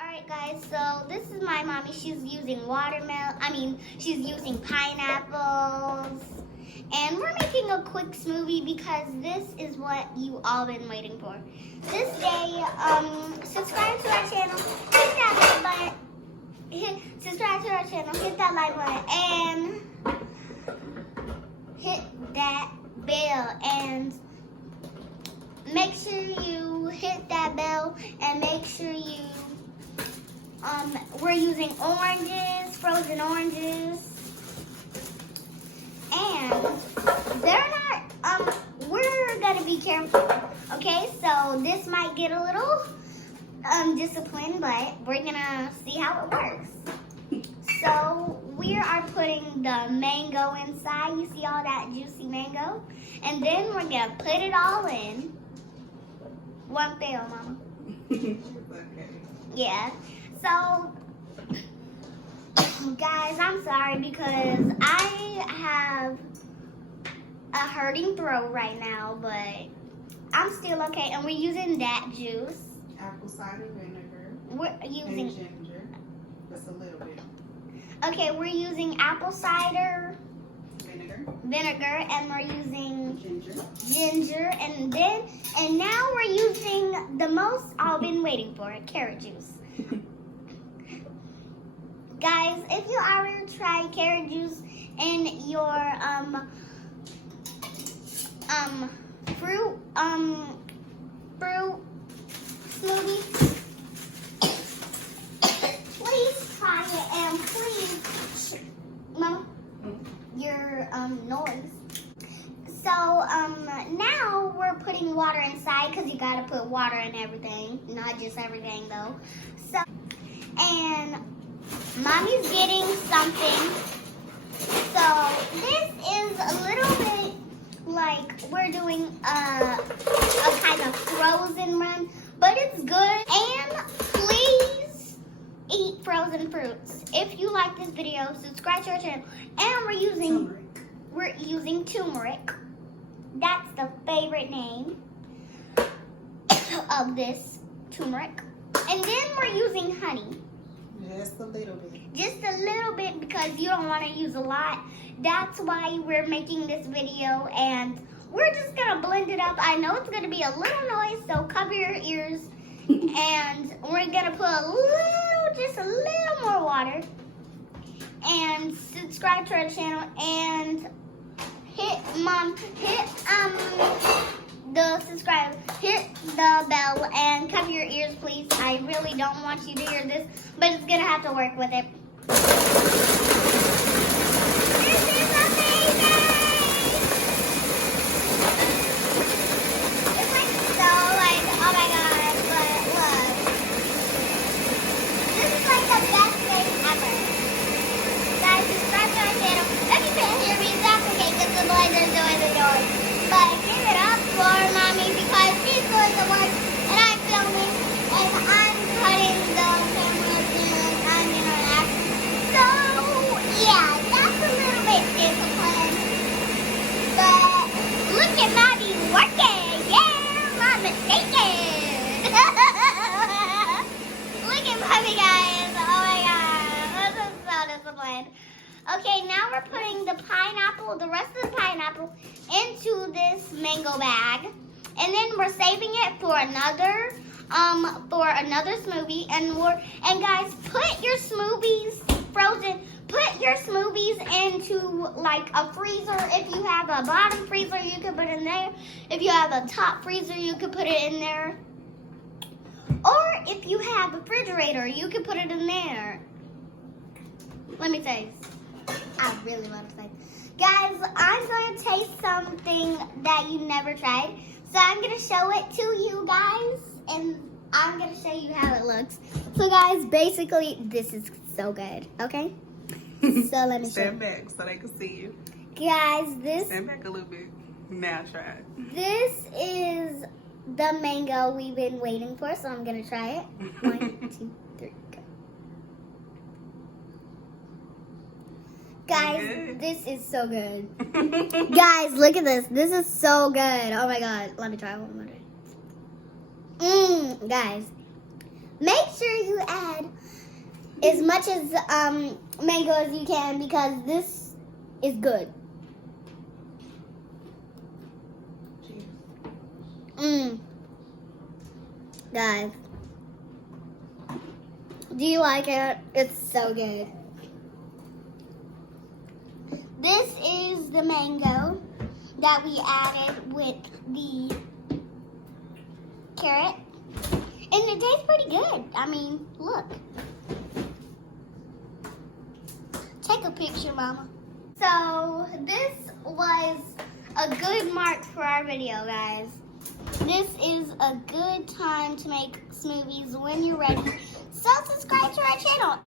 Alright guys, so this is my mommy. She's using she's using pineapples. And we're making a quick smoothie because this is what you all been waiting for. This day, subscribe to our channel, hit that like button, subscribe to our channel, hit that like button, and hit that bell. And make sure you hit that bell and make sure you we're using oranges, frozen oranges, and they're not, we're gonna be careful, okay? So this might get a little disciplined, but we're gonna see how it works. So we are putting the mango inside. You see all that juicy mango? And then we're gonna put it all in. One fail, Mama. Okay. Yeah. So, guys, I'm sorry because I have a hurting throat right now, but I'm still okay. And we're using that juice. Apple cider vinegar. We're using and ginger. Just a little bit. Okay, we're using apple cider Vinegar. and we're using Ginger. and now we're using the most I've been waiting for, carrot juice. Guys, if you ever try carrot juice in your fruit smoothie, please try it and please, Mama, your noise. So now we're putting water inside because you gotta put water in everything, not just everything though. So and Mommy's getting something. So this is a little bit like we're doing a kind of frozen run, but it's good. And please eat frozen fruits. If you like this video, subscribe to our channel. And we're using turmeric. That's the favorite name of this turmeric. And then we're using honey. Just a little bit. Just a little bit because you don't want to use a lot. That's why we're making this video, and we're just going to blend it up. I know it's going to be a little noise, so cover your ears. And we're going to put just a little more water. And subscribe to our channel and hit the subscribe, hit the bell, and cover your ears, please. I really don't want you to hear this, but it's gonna have to work with it. This is amazing! It's like oh my god, but look. This is like the best thing ever. Guys, subscribe to our channel. If you can't hear me, that's okay, because the blender's doing the noise. But give it up for Mommy because she's doing the work and I'm filming and I'm cutting the cameras and I'm interacting. So, yeah, that's a little bit disciplined. But look at Mommy working. Yeah, I'm mistaken. Look at Mommy, guys. Oh my god. This is so disciplined. Okay, now we're putting the rest of the pineapple into this mango bag. And then we're saving it for another smoothie. And guys, put your smoothies into like a freezer. If you have a bottom freezer, you can put it in there. If you have a top freezer, you can put it in there. Or if you have a refrigerator, you can put it in there. Let me taste. I really want to taste. Guys, I'm going to taste something that you never tried. So I'm going to show it to you guys. And I'm going to show you how it looks. So guys, basically, this is so good. Okay? So let me show Stand back so they can see you. Guys, Stand back a little bit. Now try it. This is the mango we've been waiting for. So I'm going to try it. 1, 2, 3, go. Guys, this is so good. Guys, look at this. This is so good. Oh my god. Let me try one more. Guys, Make sure you add as much as mango as you can because this is good. Guys, do you like it? It's so good. This is the mango that we added with the carrot. And it tastes pretty good. I mean, look. Take a picture, Mama. So, this was a good mark for our video, guys. This is a good time to make smoothies when you're ready. So, subscribe to our channel.